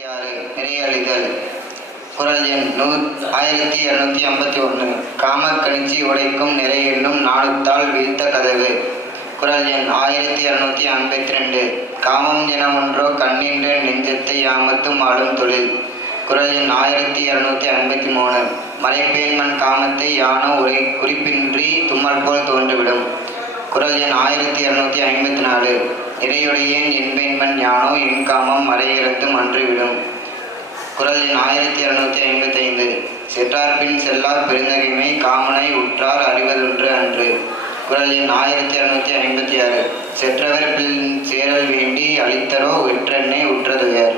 56 நிறையழிதல். குறள் எண் 1251. காமக்கணிச்சி உடைக்கும் நிறை என்னும் நாணுத்தால் வீழ்த்த கதவு. குறள் எண் 1252. காமம் என ஒன்றோ கண்ணின்ற நெஞ்சத்தை யாமத்தும் ஆளும் தொழில். குறள் எண் 1253. மறைப்பேன்மன் காமத்தை யானோ குறிப்பின்றி தும்மல் போல் தோன்றிவிடும். குறள் எண் 1254. நிறையுடையேன் என்பேன்மன் யானோ என் காமம் மறையிறந்தும் அன்றுவிடும். குறள் எண் 1255. செற்றார்பின் செல்லார் பெருந்தகைமை காமனை உற்றார் அறிவதொன்று அன்று. குறள் எண் 1256. செற்றவர் பின் சேரல் வேண்டி அளித்தரோ வெற்றெண்ணே உற்றதுயர்.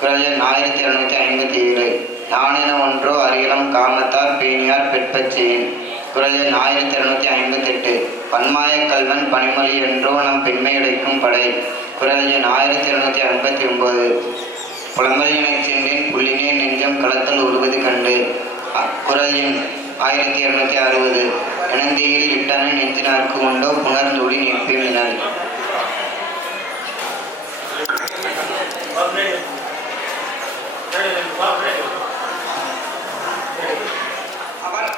குறள் எண் 1257. நானென ஒன்றோ அறியலம் காமத்தார் பேணியார் பெற்பச்சேன். குறள் எண் 1258. பன்மாய கல்வன் பனிமொழி என்றோ நம் பெண்மையுடைக்கும் படை. குறள் எண் 1259. புலம்பல் எனச் சென்றேன் புள்ளினேன் நெஞ்சம் களத்தல் உருவது கண்டு. குறள் எண் 1260. இனந்தீயில் இட்டன நெஞ்சினார்க்கு உண்டோ புணர்ந்தூடி நிற்பினர்.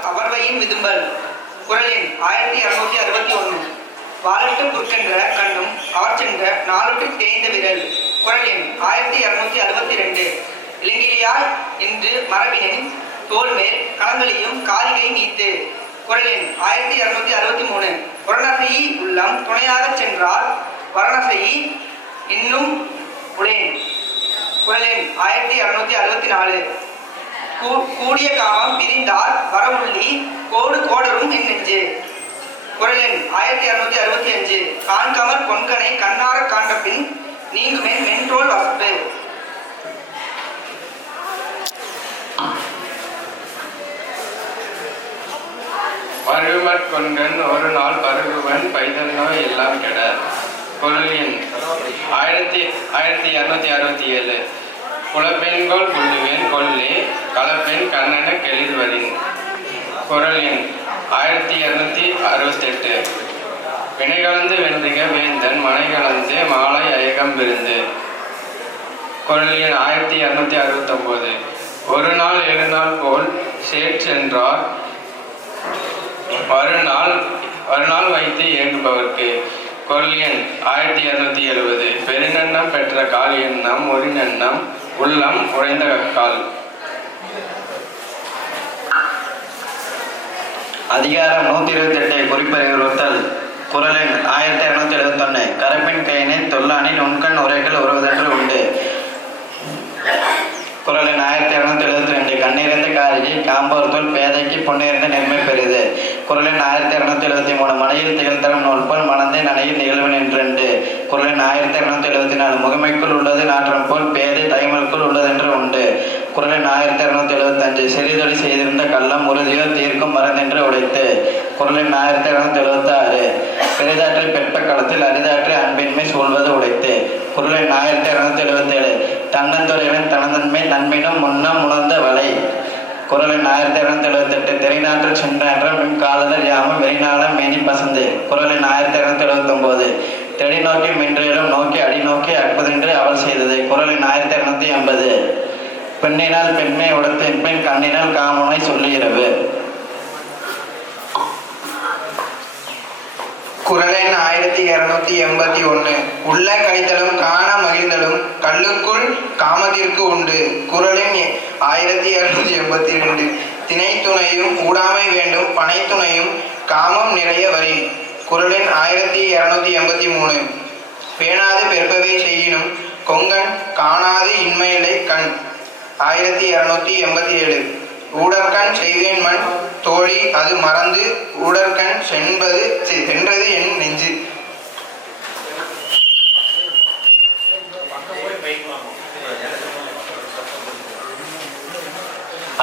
அவர்வையின் விதும்பல். குறள் எண் 1261. வாழட்டு புற்கென்ற கண்ணும் அவர் சென்ற நாளொட்டு தேய்ந்த விரல். குறள் எண் 1262. இளங்கிலியாய் என்று மரபினின் தோல்மேல் களங்களையும் காரிகை நீத்து. குறள் எண் 1263. புறநசையி உள்ளம் துணையாகச் சென்றால் வரணசையி இன்னும் உளேன். குறள் எண் 1264. கூடிய காமம் பிரிந்தால் வரவுள்ளி கோடு கோடரும் என் நெஞ்சு. குறள் எண் 1265. காண்கமர் பொன்கனை கண்ணார காண்ட பின் நீங்குமென் மென்றோல் வசப்பு. பருவமற் கொண்கன் ஒரு நாள் பருகுவன் பைதல் நோய் எல்லாம் கெட. குறள் எண் 1267. புலப்பெண்கோள் புல்லுவேன் கொல்லே களப்பெண் கண்ணன கெளிர்வரின். குறள் எண் 1268. வினை கலந்து வென்றிக வேந்தன் மனை கலந்து மாலை அயகம் விருந்து. குறள் எண் 1269. ஒரு நாள் 7 நாள் போல் சென்றார் மறுநாள் வைத்து ஏங்குபவர்க்கு. குறள் எண் 1270. பெருநன்னம் பெற்ற கால் எண்ணம் ஒரு நன்னம் உள்ளம் உடைந்த கக்கால். அதிகாரம் 128 குறிப்பறிவுறுத்தல். குறள் எண் 1271. கரப்பின் கையினின் தொல்லானின் உண்கண் உரைகள் உருவதென்று உண்டு. குறள் எண் 1272. கண்ணிறந்த காரிகை காம்போர்த்தோல் பேதைக்கு பொன்னிறந்த நெருமை பெரிது. குறள் எண் 1273. மனையில் திகழ்தரம் நூல் போல் மனந்தை நனையில் நிகழ்வு நின்றெண்டு. குறள் எண் 1274. முகமைக்குள் உள்ளது நாற்றம் போல் பேதை தைமலுக்குள் உள்ளதென்று உண்டு. குறள் எண் 1275. செறிதொழி செய்திருந்த கள்ளம் உறுதியோர் தீர்க்கும் மறந்தென்று உடைத்து. குறள் எண் 1276. பெரிதாற்றை பெற்ற களத்தில் அரிதாற்றை அன்பின்மை சூழ்வது உடைத்து. குறள் எண் 1277. தன்னந்துறைவன் தனதன்மை நன்மையினும் முன்னம் உணர்ந்த வலை. குறள் எண் 1278. தெரிநாற்று சென்றான்ற மின் காலதல் யாமும் வெறிநாளம் மேனி பசந்து. குறள் எண் 1279. தெடி நோக்கி மின்றேலும் நோக்கி அடி நோக்கி அற்புதென்று அவள் செய்தது. குறள் எண் 1280. பெண்ணினால் பெண்மை உடுத்த பெண் கண்ணினால் காமனை சொல்லுகிறது. குறள் எண் 1281. உள்ள கழித்தலும் காண மகிழ்ந்தலும் கல்லுக்குள் காமத்திற்கு உண்டு. குறள் எண் 1282. திணைத்துணையும் ஊடாமை வேண்டும் பனைத்துணையும் காமம் நிறைய வரின். குறள் எண் 1283. பேணாது பெருப்பவை செய்யினும் கொங்கன் காணாது இன்மையிலை கண். 1287. ஊடற்கண் செய்வேன் மண் தோழி அது மறந்து ஊடற்கண் சென்றது என் நெஞ்சு.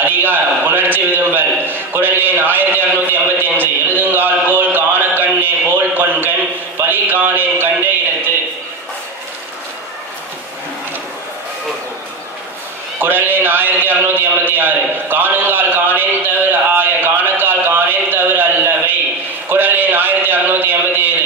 அதிகாரம் புணர்ச்சி விரும்பல். குறள் எண் 1285. எழுதுங்கால் கோல் காண கண்ணே போல் கொண்கண் பலி காணேன் கண்ட இடத்து. குறள் எண் 1286. காணுங்கால் காணேன் தவிர ஆய காணக்கால் காணேன் தவிர அல்லவை. குறள் எண் 1287.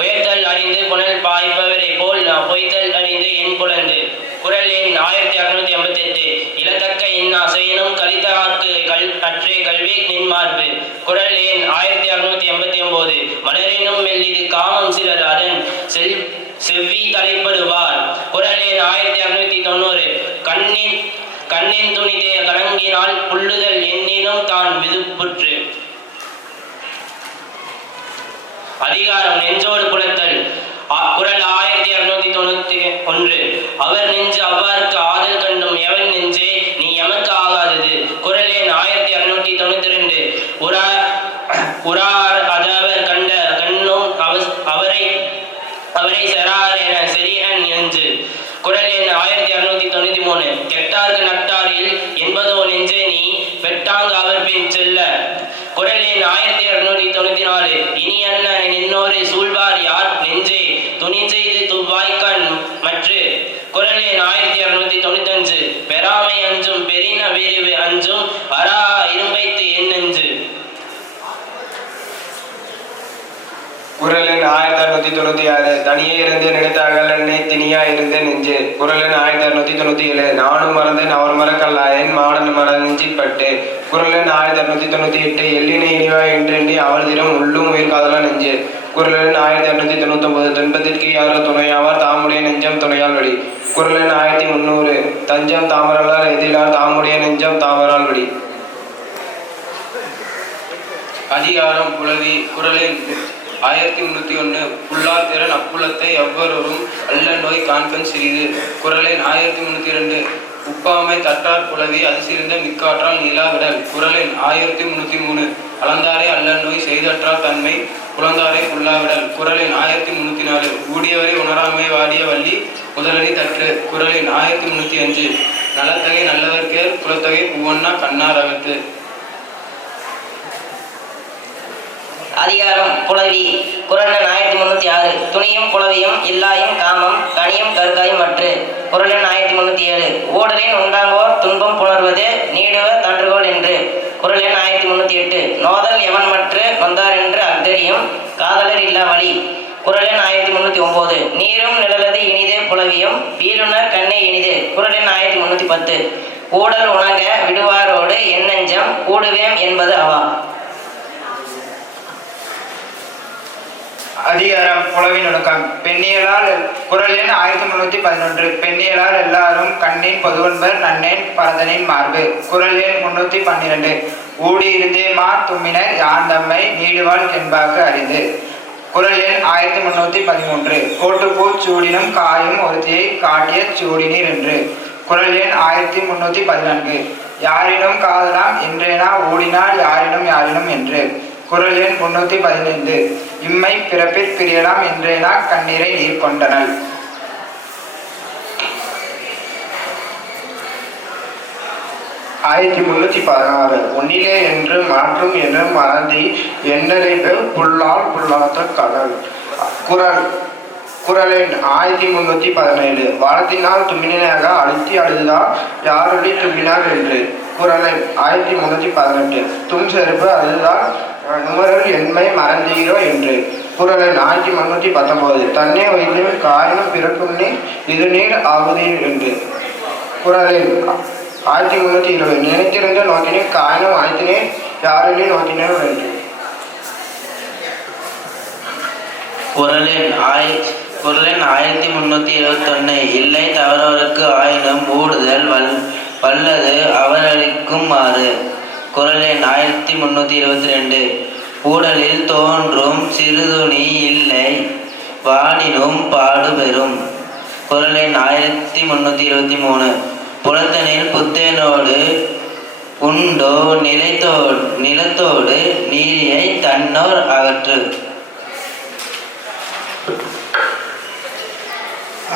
உயர்த்தல் அறிந்து புனல் பாய்ப்பவரை போல் பொய்த்தல் அறிந்து என் புலந்து. குரல் எண் 1688. இலத்தக்க இன்னாசையினும் கலித்தார்க்கு அற்றே கல்வி நின்மார்பு. குரல் எண் 1689. மலரினும் மெல்லிது காமம் சிலர் அதன் செவ்வி தலைப்படுவார். குரல் எண் 1690. கண்ணின் துணிதே கலங்கினால் புல்லுதல் எண்ணினும் தான் விதுப்புற்று. அதிகாரம் நெஞ்சோடு புலத்தல். குரல் 1691. அவர் நெஞ்சு அவ்வாறுக்கு ஆதல் கண்டும் எவன் நெஞ்சே நீ எமக்கு ஆகாதது. குரல் எண் 1692. உரார் அதவர் கண்ட கண்ணும் அவரை செரார் என செரியன் நெஞ்சு. குரல் எண் 1693. கெட்டார்க்கு நட்டாரில் என்பதோ நெஞ்சே நீ பெட்டாங்க அவர் பின் செல்ல. குரல் எண் 1694. இனி என்ன நின்னோரு சூழ்வார் யார் நெஞ்சே துணி செய்து துவாய்க்கண் மற்று. குரல் எண் 1695. பெறாமை அஞ்சும் பெரின விரிவு அஞ்சும் அரா இரும்பைத்து என் நெஞ்சு. குரல் எண் 1696. தனியே இருந்து நினைத்தார்கள் என்னை திணியா இருந்து நெஞ்சு. குரல் எண் 1697. நானும் மறந்து நவர் மறக்கல்லாயன் மாடன் மன நெஞ்சிப்பட்டு. குரல் எண் 1698. எல்லினை இனிவா என்றெண்ணி அவள் தினம் உள்ளும் உயிர் காதலா நெஞ்சு. குரல் எண் 1699. துன்பத்திற்கு யாரோ துணையாவார் தாமுடைய நெஞ்சம் துணையால் வழி. குரல் எண் 1300. தஞ்சம் தாமரலால் எதிலார் தாமுடைய நெஞ்சம் தாமரால் வழி. அதிகாரம் புலவி. குரல் எண் 1301. புல்லார் திறன் அப்புலத்தை எவ்வொருவரும் அல்ல நோய் காண்பன் சிறிது. குரல் எண் 1302. உப்பாமை தட்டார் புலவி அது சிறந்த மிக்காற்றால் நிலாவிடல். குரல் எண் 1303. அளந்தாரை அல்ல நோய் செய்தற்றால் தன்மை புலந்தாரை புல்லாவிடல். குரல் எண் 1304. ஊடியவரை உணராமை வாடிய வள்ளி முதலடி தற்று. குரல் எண் 1305. நலத்தகை நல்லவர்க்கே குலத்தகை பூவண்ணா கண்ணார் அகத்து. அதிகாரம் புலவி. குரல் எண் 1306. துணியும் புலவியும் இல்லாயும் காமம் கனியும் கருக்காயும் மற்று. குரல் எண் 1307. ஓடலின் உண்டாங்கோர் துன்பம் புணர்வது நீடுவ தன்றுகோள் என்று. குரல் எண் 1308. நோதல் எவன் மற்று வந்தார் என்று அக்தரியும் காதலர் இல்லா வழி. குரல் எண் 1309. நீரும் நிழலது இனிது புலவியும் வீலுணர் கண்ணே இனிது. குரல் எண் 1310. ஊடல் உணங்க விடுவாரோடு எண்ணஞ்சம் கூடுவேம் என்பது அவா. அதிகாரம் புலவி நுணுக்கம். பெண்ணியலால். குரல் எண் 1311. பெண்ணியலால் எல்லாரும் கண்ணின் பொதுவன்பர் நன்னேன் பரதனின் மார்பு. குரல் எண் 312. ஊடி இருந்தே மார் தும்மினர் யான் தம்மை நீடுவாள் கென்பாக்கு அறிந்து. குரல் எண் 1313. கோட்டுப்பூ சூடினும் காயும் ஒருத்தியை காட்டிய சூடினீர் என்று. குரல் எண் 1314. யாரினும் காதலாம் என்றேனா ஊடினால் யாரினும் என்று. குரல் எண் 315. இம்மை பிறப்பிற் பிரியலாம் என்றேனா கண்ணீரை நீர் கொண்டனள். ஆயிரத்தி 316. ஒன்னிலே என்று மாற்றும் என்று மறந்தி எண்ணலைவு புல்லால் புல்லாத்த கடல். குரல் எண் 1317. வானத்தினால் தும்பினாக அழுத்தி அழுதா யாரொலி தும்பினார் என்று. குரல் எண் 1318. தும் செருப்பு அழுதால் நுமரல் என்மை மறந்தீரோ என்று. குரல் எண் 1319. தன்னே வைத்தியம் காயினும் பிறப்புண்ணே இது நீர் ஆகுதீர் என்று. குரல் எண் 1320. நினைத்திருந்த நோக்கினே காயினும் ஆய்த்தினே யாரிலே நோக்கினோ என்று. குரல் எண் 1371. இல்லை தவறவருக்கு ஆயினும் ஊடுதல் வல்லது அவரளிக்கும் மாறு. குரல் எண் 1322. ஊடலில் தோன்றும் சிறுதுணி இல்லை வாடினும் பாடுபெறும். குரல் எண் 1323. புலத்தனில் புத்தேனோடு உண்டோ நிலத்தோடு நீரியை தன்னோர் அகற்று.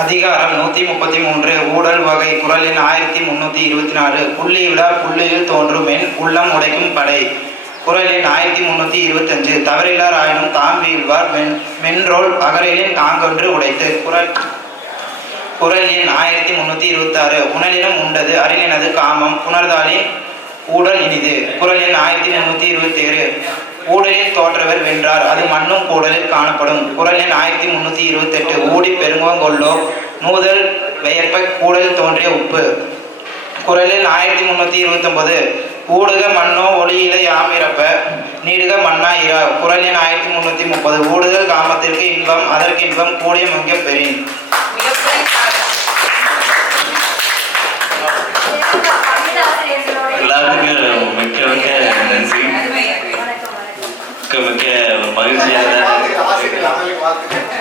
அதிகாரம் 133. ஊடல் வகை. குரல் எண் 1324. புள்ளி விழா புள்ளியில் தோன்றும் என் உள்ளம் உடைக்கும் படை. குரல் எண் 1325. தவறில்லார் ஆயினும் தாம் வீழ்வார் மென்ரோல் அகரிலின் தாங்கொன்று உடைத்து. குரல் எண் 1326. புனலினம் உண்டது அரிலினது காமம் புணர்தாலின் ஊடல் இனிது. குரல் எண் 1327. ஊடலில் தோற்றவர் வென்றார் அது மண்ணும் கூடலில் காணப்படும். குரல் எண் 1328. ஊடி பெருங்குவங்கொள்ளோ நூதல் வியப்ப கூடல் தோன்றிய உப்பு. குறள் எண் 1329. ஊடுக மண்ணோ ஒளியில யாம் இறப்ப நீடுக மண்ணா இரா. குறள் எண் 1330. ஊடுதல் காமத்திற்கு இன்பம் அதற்கு இன்பம் கூடிய மங்க பெறின். எல்லாத்துக்கும் மிக்க மிக்க நன்றி. மிக்க மிக்க மகிழ்ச்சியாக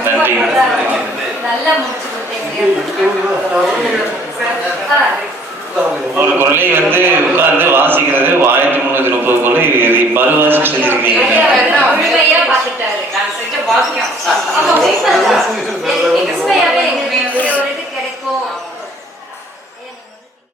நன்றி. ஒரு குரலை உட்கார்ந்து வாசிக்கிறது 1300